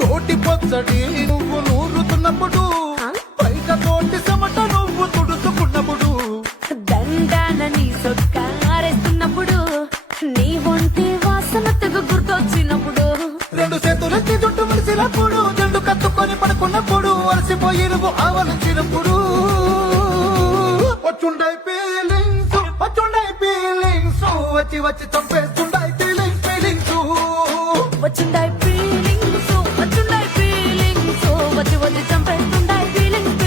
రోటి పచ్చడి నువ్వు నూరుతున్నప్పుడు పైక తోటి సమట నువ్వు తుడుచుకున్నప్పుడు దండాన నీ సొక్క ఆరేస్తున్నప్పుడు నీ ఒంటి వాసన తెగ గుర్తొచ్చినప్పుడు రెండు చేతులెత్తి జుట్టు మలిసినప్పుడు జండు కత్తుకొని పడుకున్నప్పుడు అలసిపోయి నువ్వు ఆవలించినప్పుడు వచ్చుండై ఫీలింగ్స్ వచ్చి వచ్చి చంపేస్తుండై ఫీలింగ్స్ వచ్చిండై ఫీలింగ్స్ వచ్చుండై ఫీలింగ్స్ వచ్చి వచ్చి చంపేస్తుండై ఫీలింగ్స్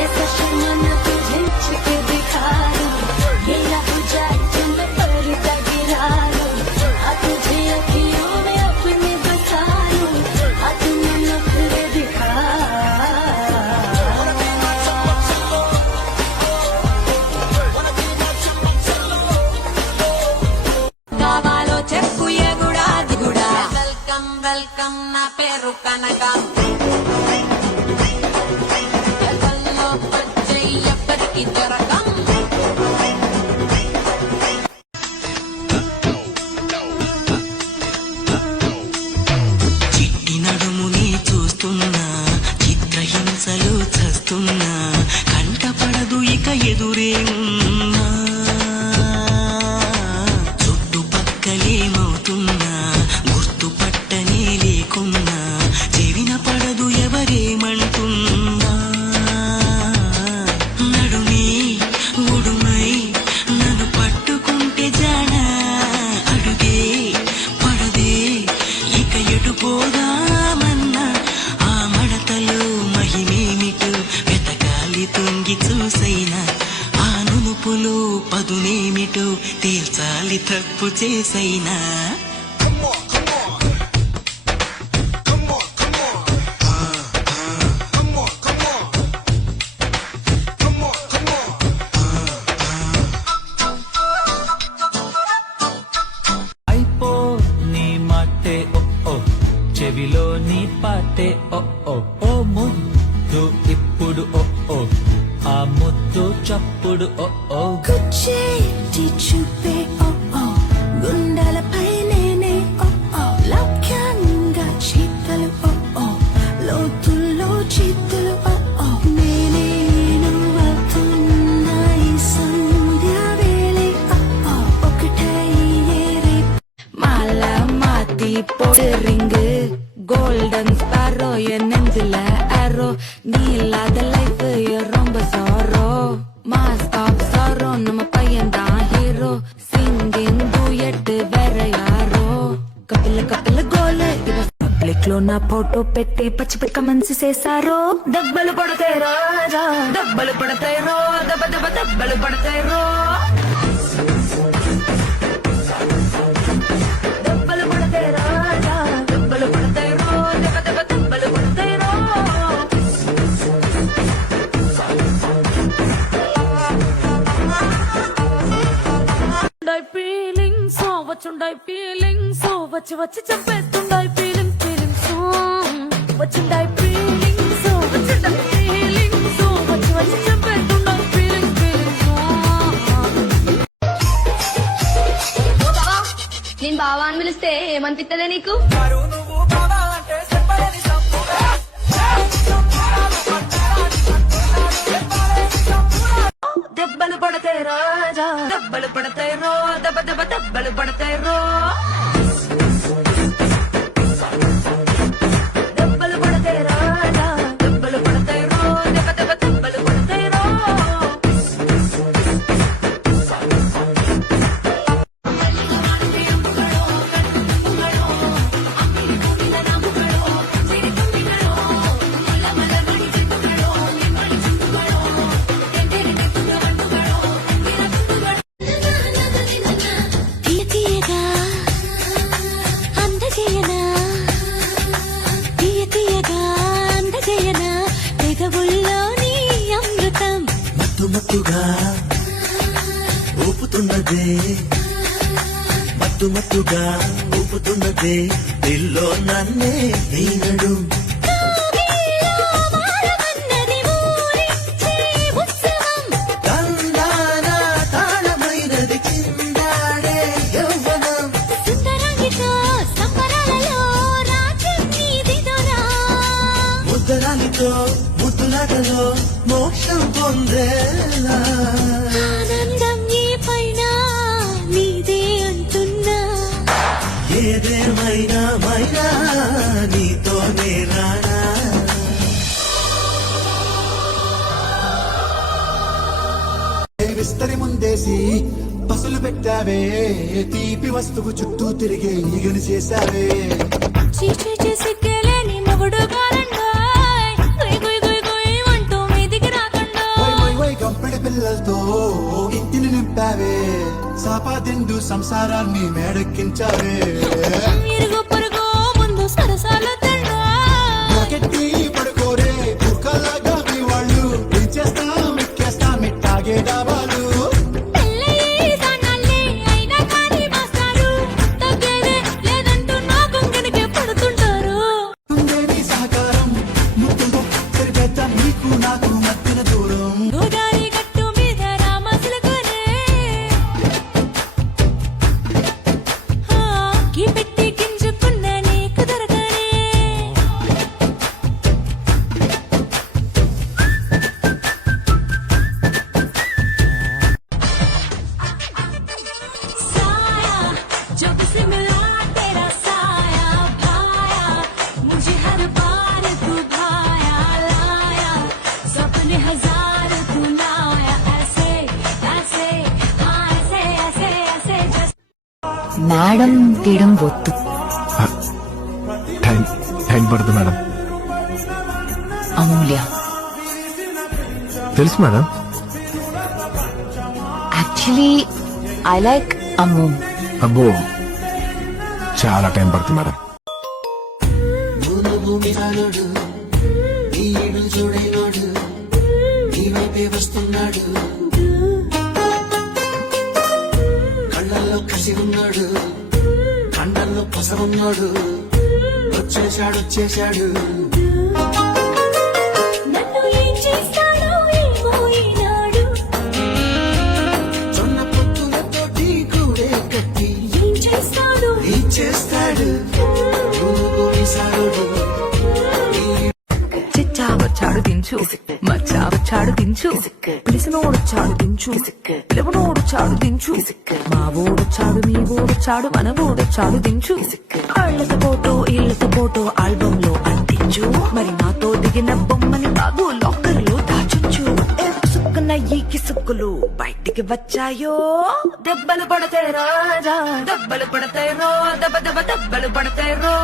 ऐसा शर्माना तुझे छुपे दिखा दूं ये ना हो जाए तो मैं पर्दा गिरा दूं तुझे अखियों में अपने बसा लूं तुम्हें नखरे दिखा కావాలో చెప్పు ఎగుడా దిగుడా వెల్కమ్ వెల్కమ్ నా పేరు కనక ఎదల్లో పచ్చై ఎప్పటికీ దొరకం చిట్టి నడుముని చూస్తున్నా చిత్రహింసలు చస్తున్నా కంటపడదు ఇక ఎదురే ఉన్నా చుట్టుపక్కలేమవుతున్నా గుర్తుపట్టనే లేకున్నా చెవిన పడదు ఎవరేమంటున్నా నడుమే ఒడుమై నన్ను పట్టుకుంటే జానా అడుగే పడదే ఇక ఎటు పోదామన్నా ఆ మడతలో మహిమేమిటో వెతకాలి తొంగి చూసైనా ఆ నునుపులో పదునేమిటో తేల్చాలి తప్పు చేసైనా అయిపో నీ మాటే ఓ ఓ చెవిలో నీ పాటే ఓ ఓ ఓ ముద్దు ఇప్పుడు ఓ ఓ ఆ ముద్దు చప్పుడు ఓ ఓ కుచ్చేటి చూపే ఓ ఓ గుండెలపై నేనే ఓ ఓ లౌక్యంగా చీతలు ఓ ఓ లోతుల్లో చీతలు ఓ ఓ నేనే నువ్వుతున్నా ఈ సంధ్య వేళ ఓ ఓ ఒకటయ్యేరే మాల మాతి పోరింగ్ கோல்டன் ஸ்பாரோ என் நெஞ்சில ஆரோ நீ இல்லாத லைஃப் ரொம்ப சாரோ மாஸ்க் ஆஃப் சாரோ நம்ம பையன் தான் ஹீரோ సింగింగ్ డూయట్ వేర arrow Kapila Kapila goal public లో నా ఫోటో పెట్టి పచ్చి పిక్క మనసు చేశారో దెబ్బలు పడతాయి రాజా దెబ్బలు పడతాయి రో దెబ్బ దెబ్బ దెబ్బలు పడతాయి రో దెబ్బలు పడతాయి రాజా దెబ్బలు పడతాయి రో దెబ్బ దెబ్బ దెబ్బలు పడతాయి రో ఫీలింగ్స్ వచ్చుండై ఫీలింగ్స్ వచ్చి వచ్చి చంపేస్తుండై ఫీలింగ్స్ వచ్చిండై ఫీలింగ్స్ వచ్చిండై ఫీలింగ్స్ వచ్చి వచ్చి చంపేస్తుండై ఫీలింగ్స్ నేను బావా అని పిలిస్తే ఏమనిపిస్తుందే నీకు దెబ్బలు పడతాయి రాజా దెబ్బలు పడతాయి రో దెబ్బ దెబ్బ దెబ్బలు పడతాయి రో దెబ్బలు పడతాయి రాజా దెబ్బలు పడతాయి రో దెబ్బ దెబ్బ దెబ్బలు పడతాయి రో తీయ తీయగా అందజేయనా తీయ తీయగా అందజేయనా పెదవుల్లోని అమృతం మత్తు మత్తుగా ఊపుతున్నదే మత్తు మత్తుగా ఊపుతున్నదే దిల్లో నన్నే వీనడు మారమన్నది ఊరిచ్చే ఉత్సవం తందాన తాళమైనది చిందాడే యౌవనం సుందరంగితో సంబరాల నీతో ముద్దులాటలో మోక్షం పొందేలా ఆనందం ఈ పైన నీదే అంటున్నా ఏదేమైనా మైనా నీతోనే రానా విస్తరి ముందేసి పసులు పెట్టావే తీపి వస్తువు చుట్టూ తిరిగే ఈగను చేశావే చీచీ చేసికెలేని మొగుడు గారండోయ్ గుయ్ గుయ్ గుయ్ గుయ్ అంటూ మీదికి రాకండోయ్ వై వై వై గంపెడి పిల్లలతో ఇంటిని నింపావే సాపాదిండు సంసారాన్ని మేడెక్కించావే ఇరుగు పొరుగు ముందు సరసాలు తండోయ్ నాకెట్టి పడుకోరే కుక్కలాగా మీ వాళ్ళు చేస్తాం ఎక్కేస్తాం ఇట్టాగే డాబాలు పెళ్ళయి దానాల్ని అయినా కానీ మాస్తారు తగ్గేదే లేదంటూ నా కొంగనికే పడుతుంటారు ఉందేని సహకారం ముద్దులో సరిపెద్ద నీకు నాకు మధ్యన దూరం గోదారి గట్టు మీద రామసులకునే కీ పెట్టి గింజుకున్న నీకు దొరకనే साया जब से मिला तेरा साया भाया मुझे हर बार तू भाया लाया सपने हजार तू लाया ऐसे ऐसे हाँ ऐसे ऐसे ऐसे जैसे మేడం తీయడం వద్దు. టైం పడుతుంది మేడం. అమూల్య తెలుసు మేడం. యాక్చువల్లీ ఐ లైక్ అమ్ము. అబ్బో చాలా టైం పడుతుంది మేడం. భూమి సాలుడు నీడు చూడైనోడు నీ వైపే వస్తున్నాడు కళ్ళల్లో కసి ఉన్నాడు కండల్లో పస ఉన్నాడు వచ్చేశాడు నన్ను ఏం చేస్తాడో ఏమో ఈనాడు జొన్న పొత్తులతో టీ కూడే కట్టి ఏం చేస్తాడు ఇచ్చేస్తాడు భూమి సాలుడు చిచ్చా వచ్చాడు దించు, మచ్చా వచ్చాడు దించు, పిలిసినోడొచ్చాడు దించు, పిలవనోడొచ్చాడు దించు, మా ఓడొచ్చాడు మీ ఓడొచ్చాడు మన ఓడొచ్చాడు దించు, ఇళ్ళతో ఫోటో ఆల్బమ్ లో అంటించు, మరి నాతో దిగిన బొమ్మని బాబు లాకర్ లో దాచుంచు. సుక్కున ఈ కిసుక్కులు బయటికి వచ్చాయో దెబ్బలు పడతాయి రాజా, దెబ్బలు పడతాయి రో, దెబ్బ దెబ్బ దెబ్బలు పడతాయి రో.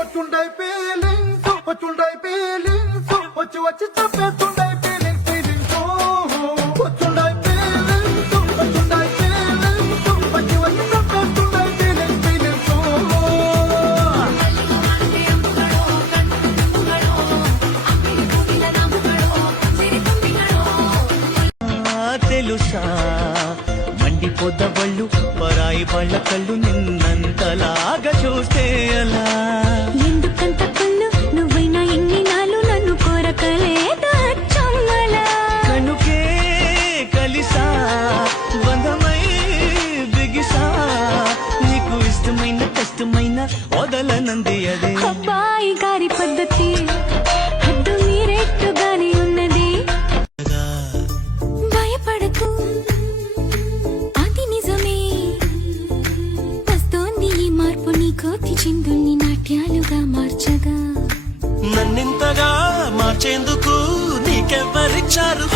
వచ్చుండై ఫీలింగ్స్ వచ్చి వచ్చి చంపేస్తుండై ఫీలింగ్స్ వచ్చుండై ఫీలింగ్స్ వచ్చి వచ్చి చంపేస్తుండై ఫీలింగ్స్ తెలుసా మండిపోద్దవళ్ళు పరాయి పళ్ళ కళ్ళు నిన్నంతలాగా చూస్తే అలా ఎందుకంత కళ్ళు నువ్వైనా ఎన్ని నాలు నన్ను కోరకలేదా చమ్మలా కనుకే కలిసా బంధమై బిగిసా నీకు ఇష్టమైన కష్టమైన వదలనంది అదే అబ్బాయి గారి పద్ధతి హద్దు మీరెట్టుగానే ఉన్నది భయపడకు అది నిజమే వస్తోంది ఈ మార్పు నీ కోతి చిందుల్ని నాట్యాలుగా మార్చగా నన్నింతగా మార్చేందుకు నీకెవ్వరిచ్చారు